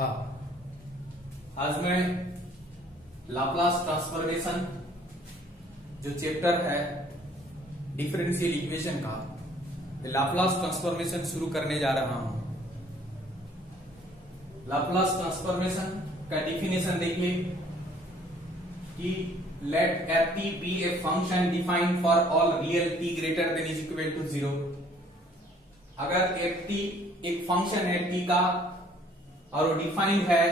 हाँ, आज मैं लाप्लास ट्रांसफॉर्मेशन जो चैप्टर है डिफरेंशियल इक्वेशन का लाप्लास ट्रांसफॉर्मेशन शुरू करने जा रहा हूं। लाप्लास ट्रांसफॉर्मेशन का डिफिनेशन देखिए कि let F T be a function defined for all real T greater than is equal to 0। अगर एफ टी एक फंक्शन है टी का और वो डिफाइंड है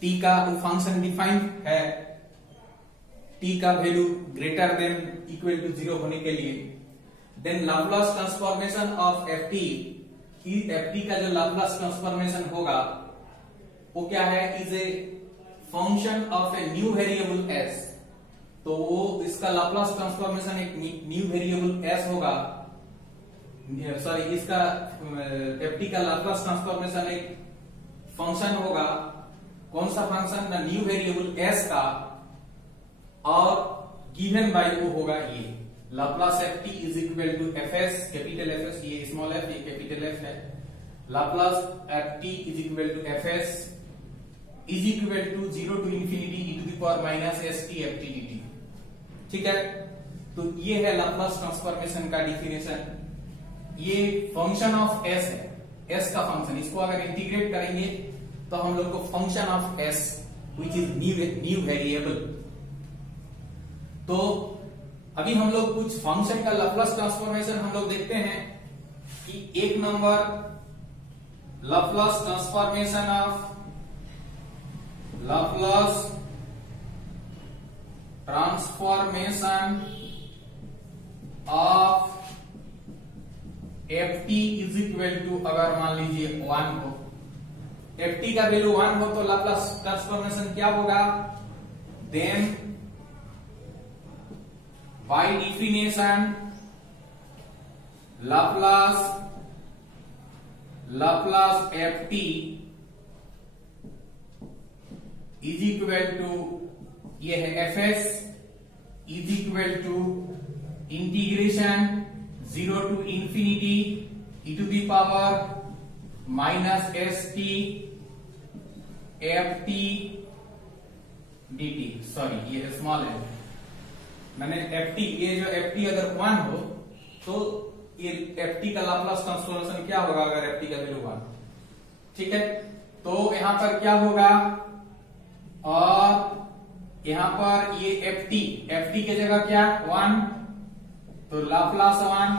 टी का, वो फंक्शन डिफाइंड है टी का value greater than equal to 0 होने के लिए, then Laplace transformation of F T का जो लाप्लास ट्रांसफॉर्मेशन होगा वो क्या है, is a function of a new variable S. तो वो इसका लाप्लास ट्रांसफॉर्मेशन एक न्यू वेरिएबल एस होगा, सॉरी इसका एफ टी का लाप्लास ट्रांसफॉर्मेशन एक फंक्शन होगा। कौन सा फंक्शन, ना न्यू वेरिएबल एस का, और गिवन बाय वो होगा ये Laplace F T is equal to F S, capital F S, ये स्मॉल एफ, ये कैपिटल एफ है। Laplace F T is equal to F S is equal to 0 to infinity E to the power minus S T F T D T. ठीक है, तो ये है Laplace transformation का definition. ये function of S है, S का function, इसको अगर इंटीग्रेट करेंगे तो हम लोग को function of S which is new variable. तो अभी हम लोग कुछ फंक्शन का लाप्लास ट्रांसफॉर्मेशन हम लोग देखते हैं कि एक number Laplace transformation of F T is equal to, अगर मान लीजिए 1 हो, एफ टी का वैल्यू 1 हो तो लाप्लास ट्रांसफॉर्मेशन क्या होगा, then by definition Laplace F T is equal to, ये है F S is equal to integration 0 to infinity E to the power minus S T F T D T. Sorry ये small है, मैंने F T, ये जो F T अगर 1 हो तो ये एफ टी का लाप्लास ट्रांसफॉर्मेशन क्या होगा, अगर एफ टी का वैल्यू 1। ठीक है, तो यहां पर क्या होगा, और यहां पर ये एफ टी की जगह क्या 1, तो लाप्लास 1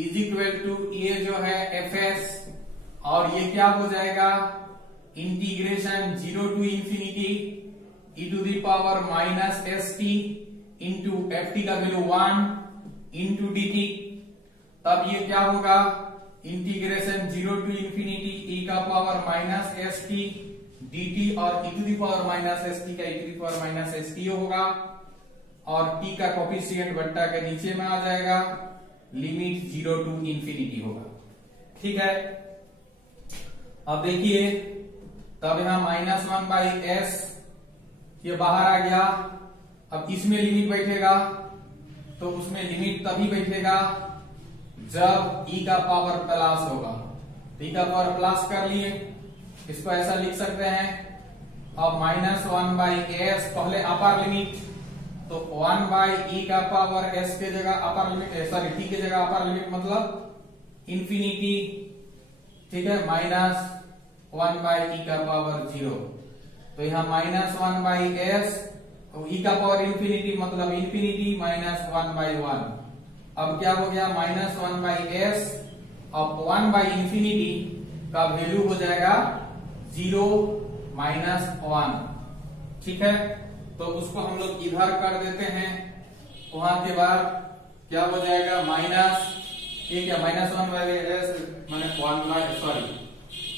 इज इक्वल टू ये जो है एफ एस, और ये क्या हो जाएगा integration 0 to infinity E to the power minus S T into F T का वैल्यू 1 इंटू डी टी। तब ये क्या होगा इंटीग्रेशन 0 टू इंफिनिटी ई का power minus S T D T, और E to the power minus S T का E to the power minus S T होगा, और टी का कोफिशिएंट बट्टा के नीचे में आ जाएगा, लिमिट 0 टू इंफिनिटी होगा। ठीक है, अब देखिए तब यहां -1 बाई एस ये बाहर आ गया। अब इसमें लिमिट बैठेगा तो उसमें लिमिट तभी बैठेगा जब ई का पावर प्लस होगा। ई का पावर प्लस कर लिए, इसको ऐसा लिख सकते हैं। अब -1 बाई एस पहले अपर लिमिट, तो 1 बाई ई का पावर एस के जगह अपर लिमिट, सॉरी टी के जगह अपर लिमिट मतलब इंफिनिटी। ठीक है, -1 बाई ई का पावर 0, तो यहां -1 बाई एस, ई का पावर इंफिनिटी मतलब इंफिनिटी -1 बाई 1। अब क्या हो गया -1 बाई एस, अब 1 बाई इंफिनिटी का वैल्यू हो जाएगा 0 -1। ठीक है, तो उसको हम लोग इधर कर देते हैं, वहां के बाद क्या हो जाएगा माइनस, ये क्या -1 बाई एस माने 1 बाई, सॉरी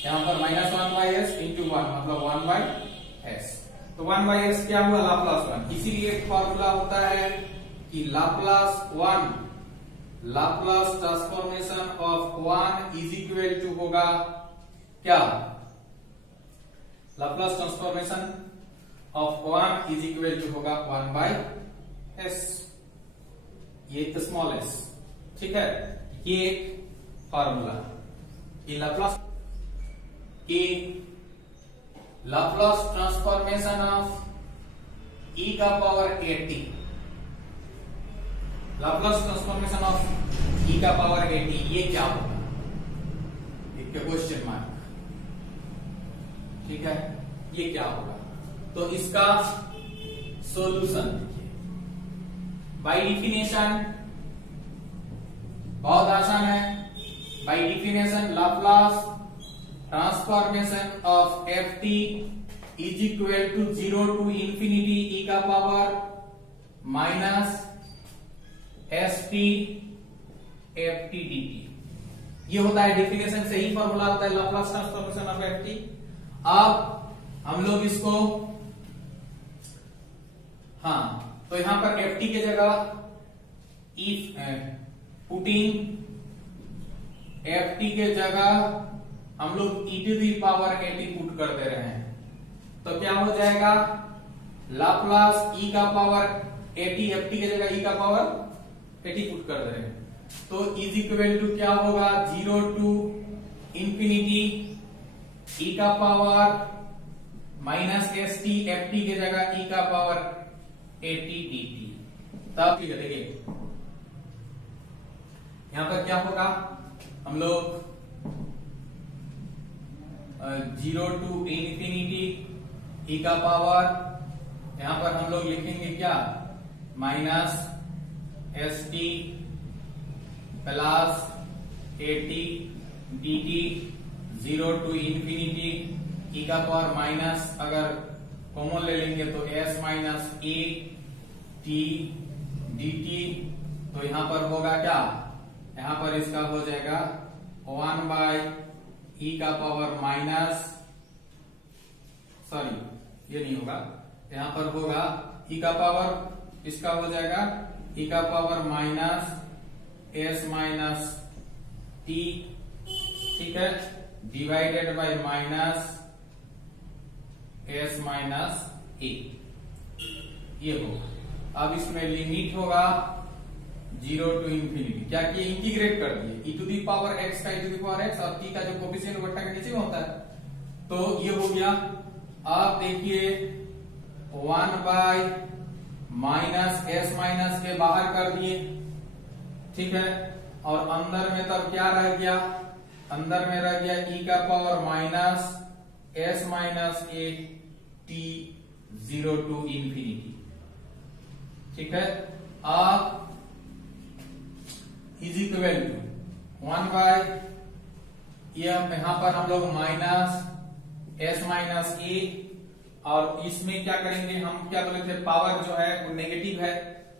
यहां पर -1 बाई एस इंटू 1 मतलब 1 बाई एस, तो 1 बाई एस क्या हुआ लाप्लास 1। इसीलिए फॉर्मूला होता है कि Laplace transformation of 1 is equal to होगा क्या, Laplace transformation of 1 is equal to होगा 1 बाई एस, ये स्मॉल एस। ठीक है, ये एक फॉर्मूला कि लाप्लास कि लाप्लास ट्रांसफॉर्मेशन ऑफ e का power at, Laplace transformation of e का पावर at, ये क्या होगा? एक क्वेश्चन मार्क, ठीक है, ये क्या होगा? तो इसका सॉल्यूशन देखिए, बाय डेफिनेशन बहुत आसान है। By definition Laplace transformation of ft is equal to 0 to infinity e का power minus st ft dt, ये होता है डेफिनेशन से ही फॉर्मूला होता है लाप्लास ट्रांसफॉर्मेशन ऑफ ft। अब हम लोग इसको, हाँ, तो यहां पर ft की जगह पुटिंग ft के जगह हम लोग e to the power at put कर दे रहे हैं, तो क्या हो जाएगा? लाप्लास e का पावर at, ft की जगह e का पावर at पुट कर दे रहे हैं, तो इज इक्वल टू क्या होगा? 0 टू इंफिनिटी e का पावर माइनस st, ft की जगह e का पावर at dt। तब ठीक है, देखिए यहां पर क्या होगा? हम लोग 0 टू इंफिनिटी e का पावर, यहां पर हम लोग लिखेंगे क्या? Minus st plus at dt, 0 to infinity e का पावर माइनस, अगर कॉमन ले लेंगे तो s minus a t dt, तो यहां पर होगा क्या? यहां पर इसका हो जाएगा 1 बाय e का पावर माइनस, सॉरी ये नहीं होगा, यहां पर होगा e का पावर, इसका हो जाएगा e का power minus s minus t, ठीक है, divided by minus s minus a, ये होगा। अब इसमें लिमिट होगा 0 टू इंफिनिटी, क्या किए? इंटीग्रेट कर दिए, e to the power x का e to the power x, और t का जो कोफिशिएंट बट्टा के नीचे में होता है, तो ये हो गया। आप देखिए 1 बाय माइनस s माइनस के बाहर कर दिए, ठीक है, और अंदर में तब क्या रह गया? अंदर में रह गया e का power minus s minus a t 0 to infinity, ठीक है। आप इज इक्वल टू 1 बाय, यहां पर हम लोग माइनस s माइनस a, और इसमें क्या करेंगे हम? क्या बोले थे? पावर जो है वो नेगेटिव है,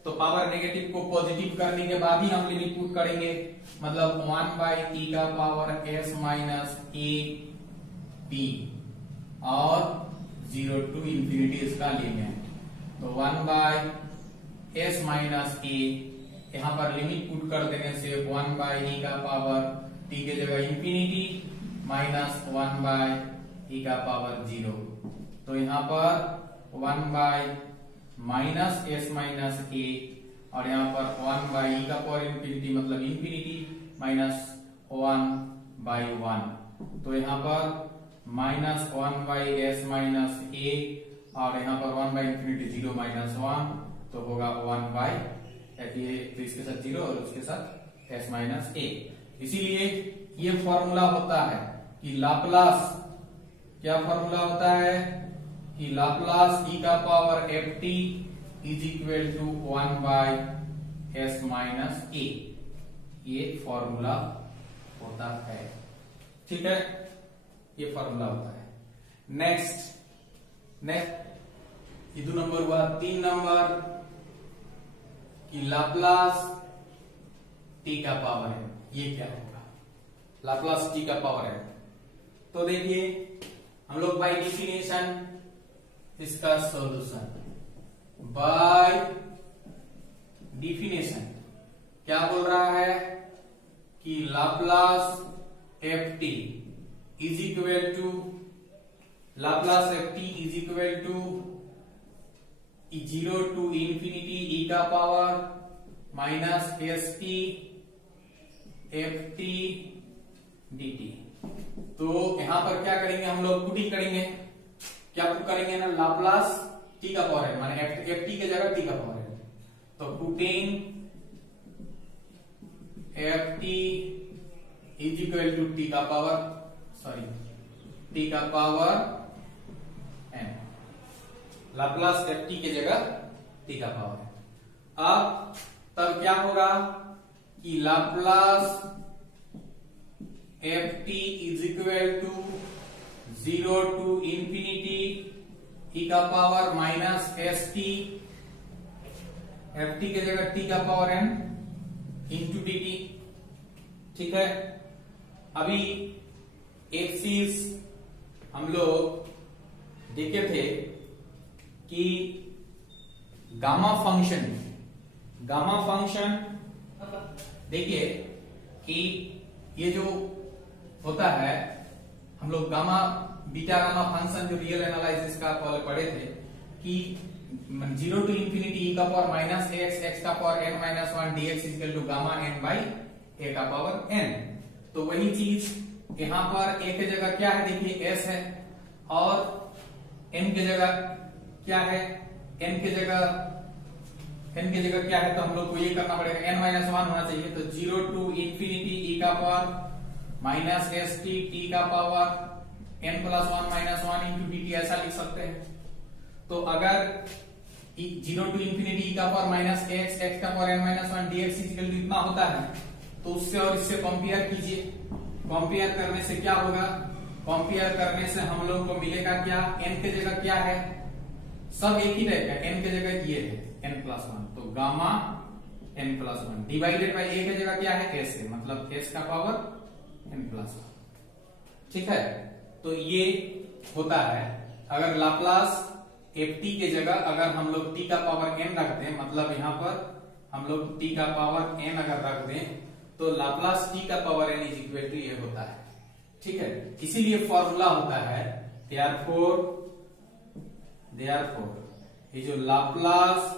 तो पावर नेगेटिव को पॉजिटिव करने के बाद ही हम लिमिट पुट करेंगे, मतलब 1 बाय e का power s minus a t और 0 टू इंफिनिटी इसका लिमिट, तो 1 बाय s माइनस a, यहां पर लिमिट पुट कर देने से 1 बाय e का पावर t के जगह इंफिनिटी माइनस 1 बाय e का पावर 0, तो यहां पर 1 by minus s minus a, और यहां पर 1 बाय e का पावर इंफिनिटी मतलब इंफिनिटी माइनस 1 बाय 1, तो यहां पर minus 1 by s minus a, और यहां पर 1 बाय इंफिनिटी 0 माइनस 1, तो होगा 1 बाय, ये तो इसके साथ 0 और उसके साथ s माइनस a। इसीलिए ये फॉर्मूला होता है कि लाप्लास, क्या फॉर्मूला होता है कि लाप्लास e का power ft is equal to 1 by s minus a, ये फॉर्मूला होता है, ठीक है, ये फॉर्मूला होता है। नेक्स्ट ये 2 नंबर हुआ। 3 नंबर कि लाप्लास t का पावर है, ये क्या होगा? लाप्लास t का पावर है, तो देखिए हम लोग बाय डेफिनेशन इसका सॉल्यूशन, बाय डेफिनेशन क्या बोल रहा है कि Laplace ft is equal to, Laplace ft is equal to 0 to infinity e का power minus st ft dt। तो यहां पर क्या करेंगे हम लोग? पुटिंग करेंगे, क्या प्रूव करेंगे ना, लाप्लास टी का पावर एन, माने एफ टी के जगह टी का पावर एन। तो putting f T is equal to t का power n, Laplace F t के जगह टी का पावर एन। अब तब क्या होगा कि Laplace F T is equal to 0 to infinity ई का power minus S T, F t के जगह टी का power n into D T. ठीक है, अभी एक चीज हम लोग देखे थे कि गामा फंक्शन देखिए कि ये जो होता है, हम लोग बीटा गामा फंक्शन जो रियल एनालिसिस का पढ़े थे कि 0 टू इंफिनिटी ई का पावर माइनस एक्स का power N minus 1 dx equal to gamma n by a का पावर एन। तो वही चीज यहां पर ए के जगह क्या है, देखिए एस है, और एन के जगह क्या है, एन के जगह क्या है, तो हम लोग को ये करना पड़ेगा, एन माइनस 1 होना चाहिए। तो 0 टू इंफिनिटी ई का power minus S t t का power N plus 1 minus 1 into D t, ऐसा लिख सकते हैं। तो अगर 0 टू इंफिनिटी ई का पावर माइनस एक्स का power N minus 1 dx equal to इतना होता है, तो उससे और इससे कंपेयर कीजिए। कंपेयर करने से क्या होगा, कंपेयर करने से हम लोग को मिलेगा क्या, एन के जगह क्या है, सब एक ही रहेगा, एन के जगह ये है एन प्लस 1, तो gamma N plus 1 divided by a के जगह क्या है, एस है, मतलब एस का पावर एन प्लस 1। ठीक है, तो ये होता है अगर लाप्लास एफ टी के जगह अगर हम लोग टी का पावर एन रख दें, मतलब यहां पर हम लोग टी का पावर एन अगर रख दें, तो लाप्लास टी का power N is equal to ये होता है। ठीक है, इसीलिए फॉर्मूला होता है देयरफॉर ये जो लाप्लास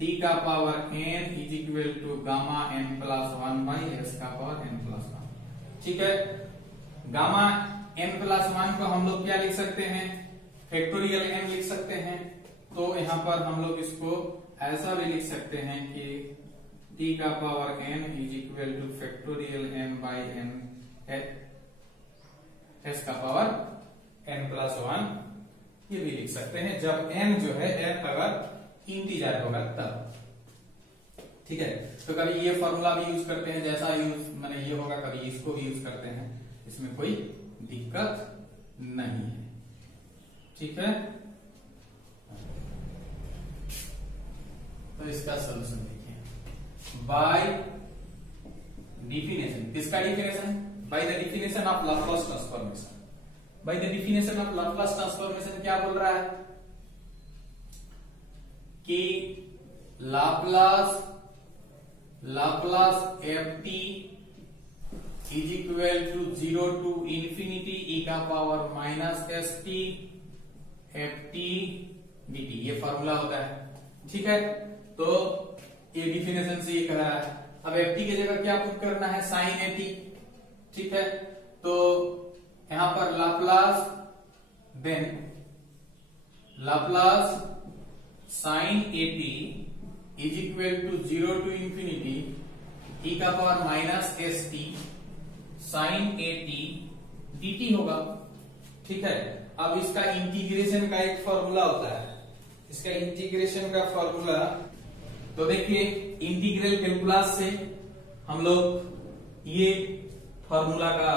टी का power N is equal to gamma N plus 1 by S का पावर एन प्लस 1। ठीक है, गामा एन प्लस 1 को हम लोग क्या लिख सकते हैं, फैक्टोरियल एन लिख सकते हैं। तो यहां पर हम लोग इसको ऐसा भी लिख सकते हैं कि टी का power N is equal to factorial N by N S का पावर एन प्लस 1, ये भी लिख सकते हैं जब एन जो है एन अगर इंटीजर होगा तब। ठीक है, तो कभी ये फॉर्मूला भी यूज करते हैं, जैसा यूज मैंने ये होगा, कभी इसको भी यूज करते हैं, इसमें कोई दिक्कत नहीं है। ठीक है, तो इसका सोल्यूशन देखिए बाय डिफिनेशन। किसका definition, by the definition of Laplace transformation. By the definition of Laplace transformation क्या बोल रहा है कि Laplace F T is equal to 0 to infinity ई का power minus S T F T D t, ये formula होता है। ठीक है, तो ये डिफिनेशन से ये कह रहा है। अब एफ टी की जगह क्या पुट करना है, साइन ए टी। ठीक है, तो यहां पर Laplace sine A T is equal to 0 to infinity ई का power minus S t sine ए टी डी टी होगा। ठीक है, अब इसका इंटीग्रेशन का एक फॉर्मूला होता है, इसका इंटीग्रेशन का फॉर्मूला, तो देखिए इंटीग्रल कैलकुलस से हम लोग ये फॉर्मूला का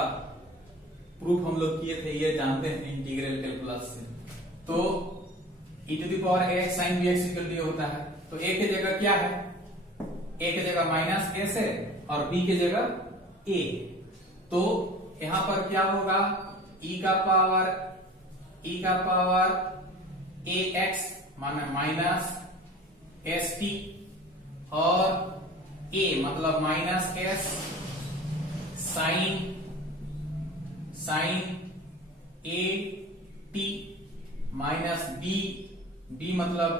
प्रूफ हम लोग किए थे, ये जानते हैं इंटीग्रल कैलकुलस से। तो e to the power X sine B X equal to होता है। तो a के जगह क्या है, a के जगह माइनस एस है और b के जगह a। तो यहां पर क्या होगा, e का पावर a x माना माइनस एस टी और a मतलब minus S sine A T minus B मतलब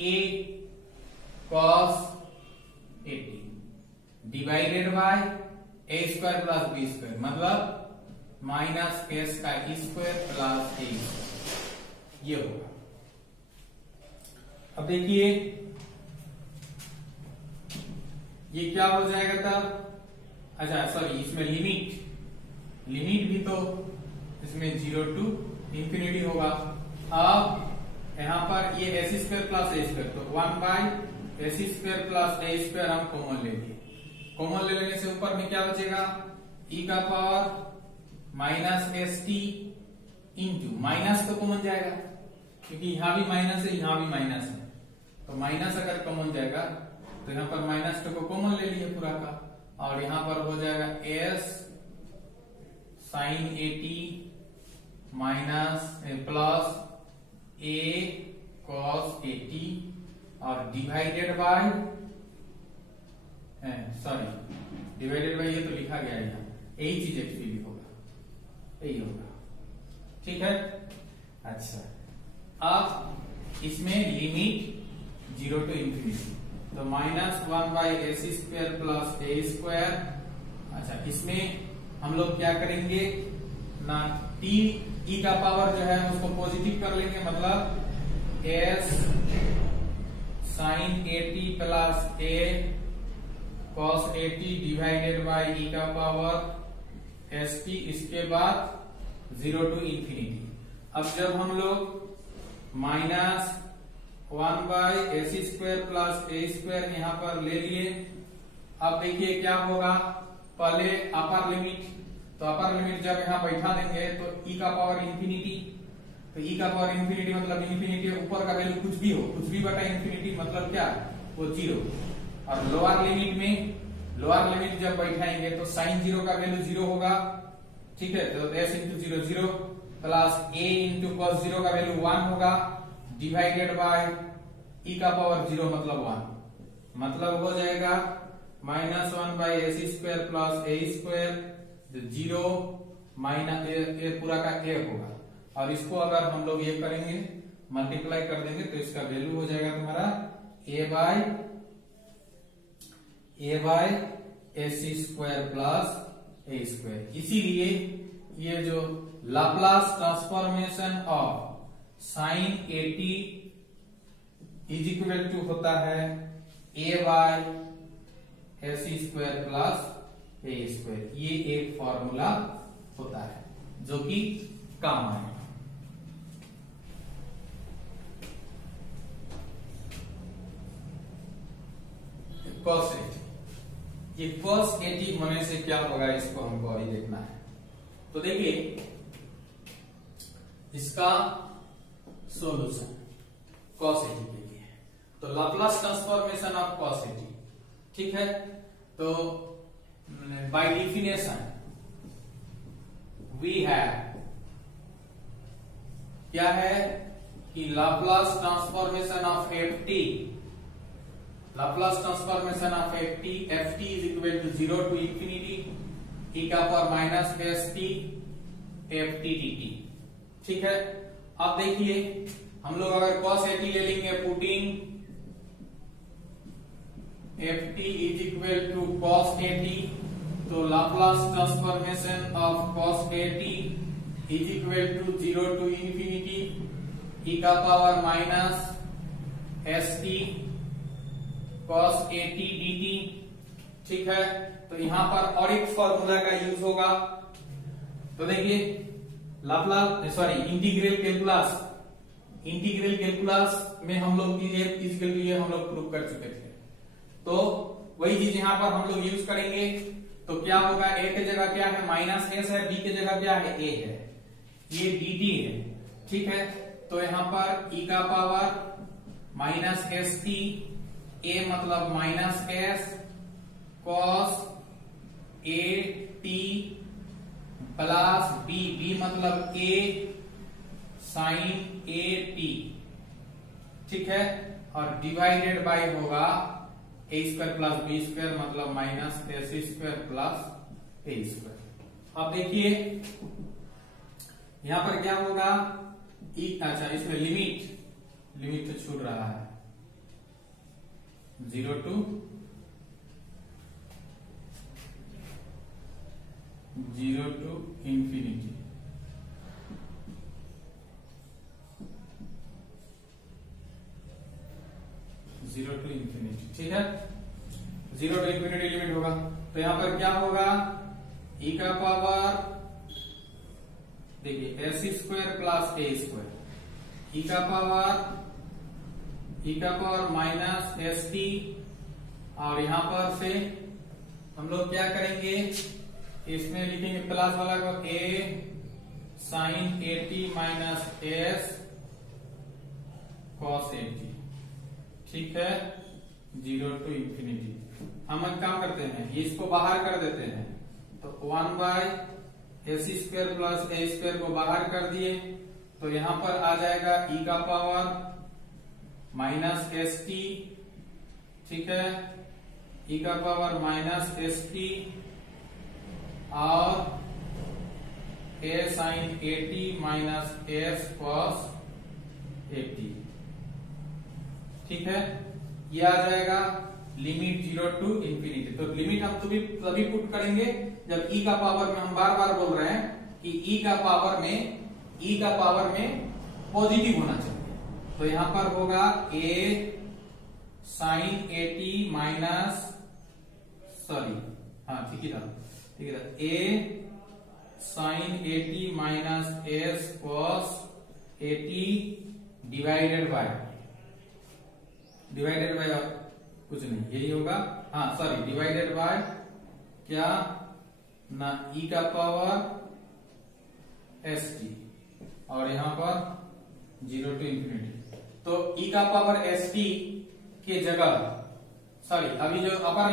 a cos A T divided by A square plus B square, मतलब माइनस एस का स्क्वायर प्लस ए। ये होगा। अब देखिए ये क्या हो जाएगा तब, अच्छा सॉरी इसमें लिमिट भी तो इसमें 0 टू इंफिनिटी होगा। अब यहां पर ये ac square plus a square, तो 1/ac square plus a square हम कॉमन ले लिए। कॉमन ले लेने से ऊपर में क्या बचेगा, e का power minus st into, minus तो कॉमन जाएगा क्योंकि यहां भी माइनस है यहां भी माइनस है, तो माइनस अगर कॉमन जाएगा तो यहां पर माइनस को कॉमन ले लिए पूरा का, और यहां पर हो जाएगा s sine 80 minus plus a cos 80 और डिवाइडेड बाय, डिवाइडेड बाय ये तो लिखा गया है यहाँ, यही चीज एक्चुअली होगा, यही होगा, ठीक है। अच्छा अब इसमें लिमिट 0 टू इंफिनिटी, तो -1/ac square plus a square. अच्छा इसमें हम लोग क्या करेंगे ना, t e का पावर जो है उसको पॉजिटिव कर लेंगे, मतलब s sine 80 plus a cos 80 divided by e का पावर st, इसके बाद 0 टू इंफिनिटी। अब जब हम लोग -1/ac square plus a square यहां पर ले लिए, अब देखिए क्या होगा, पहले अपर लिमिट, तो अपर लिमिट जब यहां बैठा देंगे तो e का पावर इंफिनिटी, तो e का पावर इंफिनिटी मतलब इंफिनिटी ऊपर का वैल्यू कुछ भी हो, कुछ भी बटा इंफिनिटी मतलब क्या, वो 0। और लोअर लिमिट जब बैठाएंगे तो साइन 0 का वैल्यू 0 होगा, ठीक है, तो s into 0 0 plus a into cos 0 का वैल्यू 1 होगा, डिवाइडेड बाय e का पावर 0 मतलब 1, मतलब हो जाएगा -1/ac square plus a square, 0 minus a पूरा का a होगा, और इसको अगर हम लोग ये करेंगे मल्टीप्लाई कर देंगे तो इसका वैल्यू हो जाएगा तुम्हारा a by ac square plus a square. इसीलिए ये जो Laplace transformation of sine 80 is equal to होता है a by ac square plus a square, ये एक फॉर्मूला होता है जो कि काम आएगा। cos 80, ये cos 80 होने से क्या होगा इसको हमको अभी देखना है। तो देखिए इसका सॉल्यूशन cos 80 के लिए, तो लाप्लास ट्रांसफॉर्मेशन ऑफ cos 80, ठीक है। तो बाय डिफिनेशन वी हैव, क्या है कि Laplace transformation of ft is equal to 0 to infinity e का power minus st ft dt, ठीक है। अब देखिए हम लोग अगर cos 80 ले लेंगे, putting ft is equal to cos 80, तो Laplace transformation of cos 80 is equal to 0 to infinity e का power minus st cos 80 dt, ठीक है। तो यहां पर और एक फॉर्मूला का यूज होगा, तो देखिए लाप्लास इंटीग्रल कैलकुलस में हम लोग इसके लिए हम लोग प्रूव कर चुके थे, तो वही चीज यहां पर हम लोग यूज करेंगे। तो क्या होगा, a की जगह क्या है माइनस s है, b की जगह क्या है a है, ये dt है, ठीक है। तो यहां पर e का पावर माइनस st, a मतलब minus s cos 80 plus b मतलब a साइन 80, ठीक है, और डिवाइडेड बाय होगा a square plus b square मतलब minus s square plus a square. अब देखिए यहां पर क्या होगा, अच्छा इसमें लिमिट तो छूट रहा है, 0 to 0 to infinity, 0 to infinity limit होगा। तो यहां पर क्या होगा, e का पावर देखिए S square plus A square, e का पावर माइनस एस टी, और यहां पर से हम लोग क्या करेंगे, इसमें लिखेंगे प्लस वाला को a sine A T minus S cos A T. ठीक है, 0 टू इंफिनिटी। हम एक काम करते हैं, ये इसको बाहर कर देते हैं, तो 1 by S square plus A square को बाहर कर दिए, तो यहां पर आ जाएगा e का पावर माइनस एस टी। ठीक है, e का पावर माइनस एस टी और a sine A T minus S cos A T. ठीक है, ये आ जाएगा लिमिट 0 टू इंफिनिटी। तो लिमिट हम तभी पुट करेंगे जब e का पावर में, हम बार बार बोल रहे हैं कि e का पावर में पॉजिटिव होना चाहिए। तो यहां पर होगा a sine A T minus, sorry हाँ ठीक है a sine A T minus S cos A T divided by कुछ नहीं, यही होगा, हाँ सॉरी डिवाइडेड बाय क्या ना e का पावर एस टी, और यहां पर 0 टू इंफिनिटी। तो e का पावर एस टी के जगह, सॉरी अभी जो अपर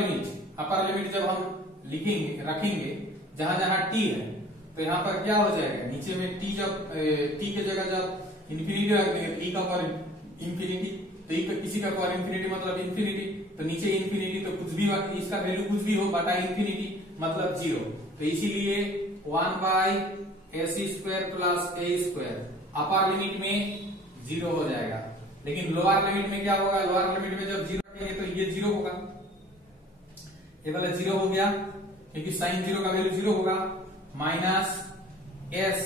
लिमिट जब हम रखेंगे जहां जहां t है, तो यहां पर क्या हो जाएगा, नीचे में t के जगह जब इंफिनिटी रख देंगे, e का पावर इंफिनिटी, तो किसी का पावर इंफिनिटी मतलब इंफिनिटी, तो नीचे इंफिनिटी, तो कुछ भी इसका वैल्यू कुछ भी हो बटा इंफिनिटी मतलब 0। तो इसीलिए 1 by S square plus A square upper limit में 0 हो जाएगा, लेकिन लोअर लिमिट में क्या होगा, लोअर लिमिट में जब 0 रखेंगे तो ये 0 होगा, ये वाला 0 हो गया क्योंकि साइन 0 का वैल्यू 0 होगा, माइनस एस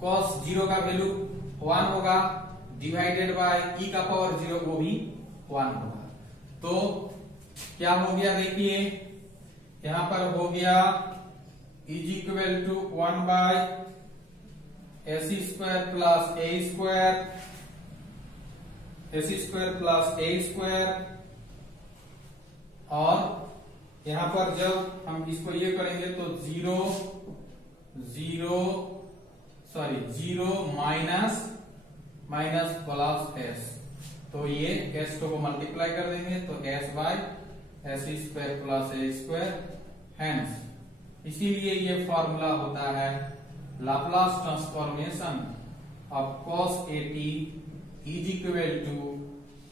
कॉस 0 का वैल्यू 1 होगा, डिवाइडेड बाय e का पावर 0 वो भी 1 होगा। तो क्या हो गया, देखिए यहां पर हो गया is equal to 1 by S square plus A square और यहां पर जब हम इसको ये करेंगे तो 0 माइनस प्लस एस, तो ये एस को मल्टीप्लाई कर देंगे तो S by S square plus A square. Hence इसीलिए ये फॉर्मूला होता है Laplace transformation of cos A T is equal to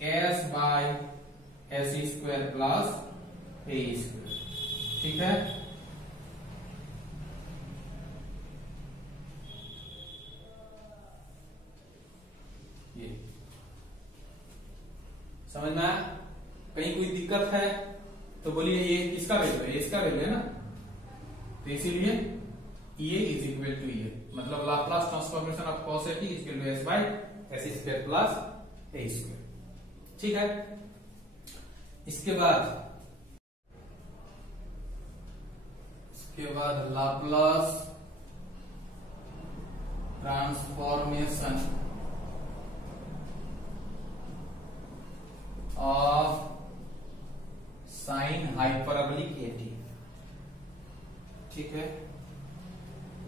S by S square plus A square. ठीक है, ये समझ में आया? कहीं कोई दिक्कत है तो बोलिए, ये किसका वैल्यू है, इसका वैल्यू है ना, तो इसीलिए ये इज इक्वल टू ये, मतलब Laplace transformation of cos A T is equal to S by S square plus A square. ठीक है, इसके बाद Laplace transformation of sine hyperbolic A T. ठीक है,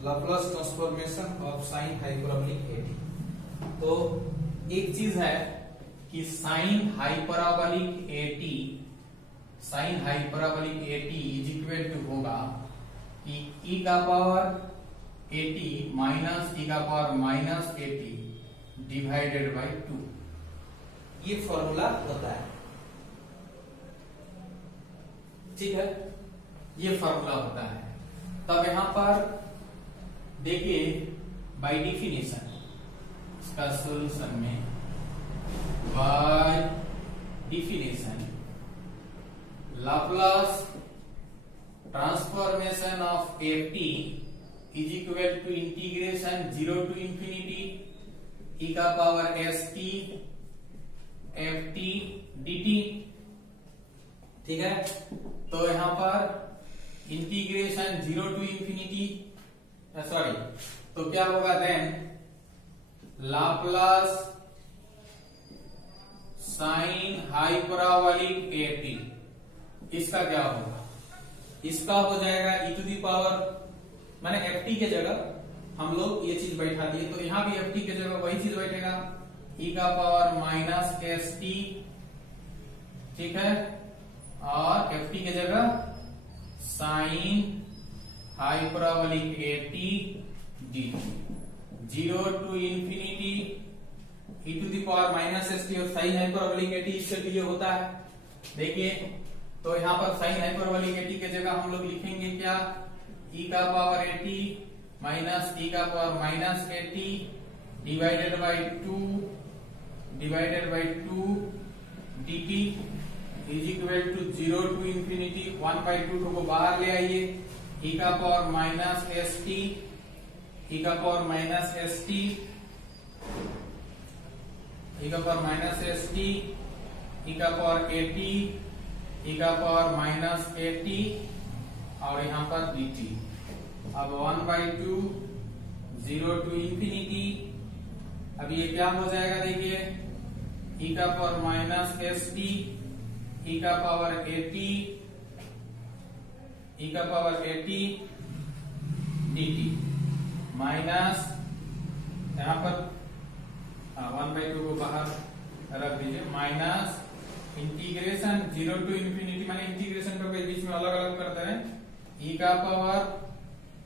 Laplace transformation of sine hyperbolic A T. तो एक चीज है कि sine hyperbolic A T is equal to होगा कि e का power A T minus e का power minus A T divided by 2, ये फॉर्मूला होता है। ठीक है, ये फॉर्मूला होता है। तब यहां पर देखिए बाय डिफिनेशन इसका सॉल्यूशन में by definition Laplace transformation of F T is equal to integration 0 to infinity e का power S T F T D T. ठीक है, तो यहां पर इंटीग्रेशन 0 टू इंफिनिटी, सॉरी, तो क्या होगा then Laplace sine hyperbolic AT, इसका क्या होगा, इसका हो जाएगा e टू दी पावर, माने ft के जगह हम लोग ये चीज बैठा दिए, तो यहां भी ft के जगह वही चीज बैठेगा, e का पावर माइनस st, ठीक है, और ft के जगह sine hyperbolic AT dt, 0 to infinity e to the power minus st, और साइन हाइपरबोलिक एटी इसके लिए होता है। देखिए तो यहाँ पर साइन हाइपरबोलिक एटी के जगह हम लोग लिखेंगे क्या, e का पावर एटी माइनस e का power minus AT divided by 2 dt is equal to 0 to infinity 1/2 को बाहर ले आइए, e का पावर माइनस st, e का पावर माइनस st, e का पावर माइनस st, e का पावर एटी, e का पावर माइनस एटी, और यहां पर dt। अब 1/2 0 टू इंफिनिटी, अब ये क्या हो जाएगा, देखिए e का पावर माइनस st, e का पावर एटी, e का पावर एटी dt माइनस, यहां पर 1/2 को बाहर रख दीजिए, माइनस इंटीग्रेशन 0 टू इंफिनिटी, माने इंटीग्रेशन को बीच में अलग अलग करते हैं, e का पावर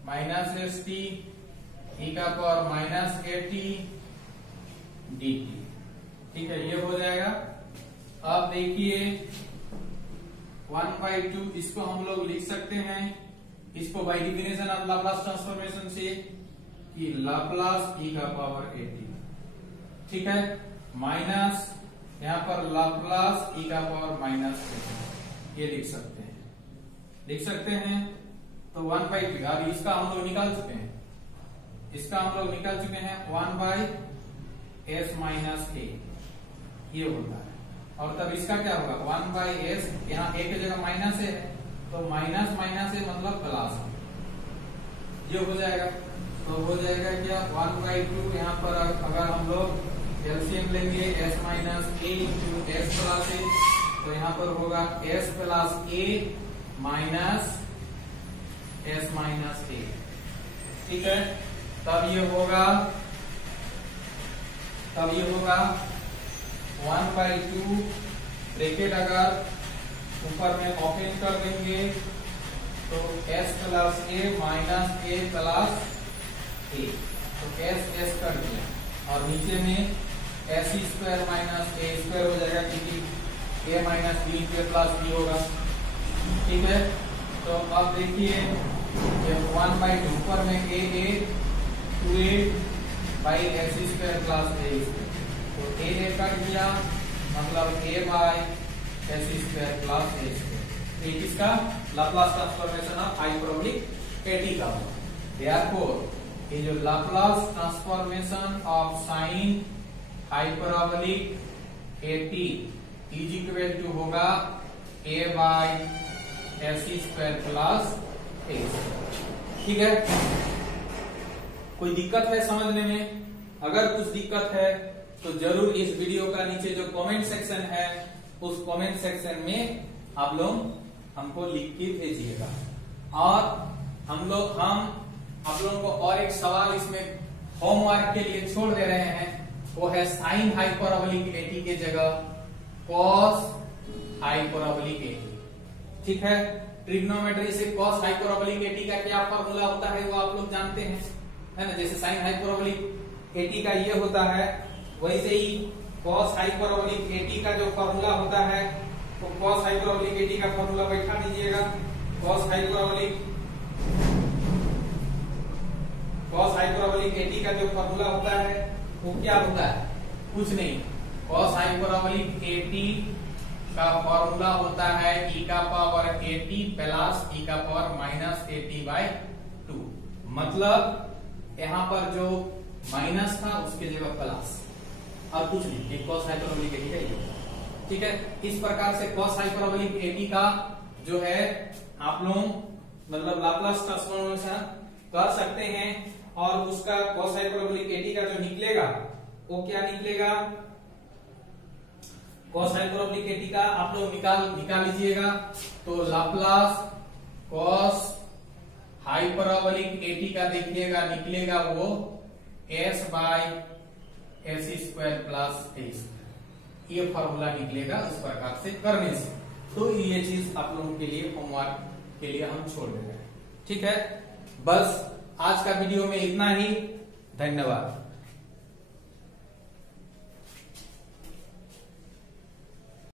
माइनस st, e का पावर माइनस एटी dt, ठीक है, ये हो जाएगा। अब देखिए 1/2 इसको हम लोग लिख सकते हैं, इसको by definition of Laplace transformation से कि लाप्लास e का पावर एटी, ठीक है, माइनस यहाँ पर लाप्लास e का पावर माइनस एटी, ये लिख सकते हैं, तो 1/2, अब इसका हम लोग निकाल चुके हैं, 1/s माइनस a, ये होता है, और तब इसका क्या होगा 1/s, यहाँ a की जगह माइनस है, तो माइनस माइनस है मतलब प्लस, ये हो जाएगा, तो हो जाएगा क्या 1/2, यहाँ पर अगर हम लोग एलसीएम लेंगे s minus a into s plus a, तो यहाँ पर होगा s plus a minus s minus a, ठीक है, तब ये होगा 1/2 ब्रैकेट अगर ऊपर में ओपन कर देंगे तो s plus a minus a plus a, तो s कर दिया, और नीचे में s square minus a square हो जाएगा, क्योंकि a minus b into plus b होगा, ठीक है। तो अब देखिए 1/2 ऊपर में a 2a by s square plus a square, तो a कर दिया मतलब a by s square plus a square, एक इसका Laplace transformation of hyperbolic AT का होगा। देयरफॉर ये जो Laplace transformation of sine hyperbolic AT is equal to होगा a by s square plus a, ठीक है। कोई दिक्कत है समझने में? अगर कुछ दिक्कत है तो जरूर इस वीडियो का नीचे जो कमेंट सेक्शन है उस कमेंट सेक्शन में आप लोग हमको लिख के भेजिएगा, और हम आप लोगों को और एक सवाल इसमें होमवर्क के लिए छोड़ दे रहे हैं, वो है साइन हाइपरबोलिक एटी के जगह कॉस हाइपरबोलिक एटी, ठीक है। ट्रिग्नोमेट्री से कॉस हाइपरबोलिक एटी का क्या फॉर्मूला होता है वो आप लोग जानते हैं, है ना। जैसे साइन हाइपरबोलिक एटी का ये होता है, वैसे ही कॉस हाइपरबोलिक एटी का जो फॉर्मूला होता है तो कॉस हाइपरबोलिक एटी का फॉर्मूला बैठा दीजिएगा। कॉस हाइपरबोलिक एटी का जो फॉर्मूला होता है वो क्या होता है? कुछ नहीं, कॉस हाइपरबोलिक एटी का फॉर्मूला होता है e का पावर 80 प्लस e का पावर माइनस 80/2। मतलब यहाँ पर जो माइनस था उसके जगह प्लस, और कुछ नहीं, कॉस हाइपरबोलिक एटी का ये, ठीक है। इस प्रकार से कॉस हाइपरबोलिक एटी का जो है आप लोग मतलब लाप्लास ट्रांसफॉर्मेशन कर सकते हैं और उसका cos हाइपरबोलिक एटी का जो निकलेगा वो क्या निकलेगा, cos हाइपरबोलिक एटी का आप लोग निकाल लीजिएगा। तो लाप्लास cos हाइपरबोलिक एटी का देखिएगा निकलेगा वो s by s square plus a square, ये फॉर्मूला निकलेगा इस प्रकार से करने से। तो ये चीज आप लोगों के लिए होमवर्क के लिए हम छोड़ दे रहे हैं। ठीक है, बस आज का वीडियो में इतना ही। धन्यवाद।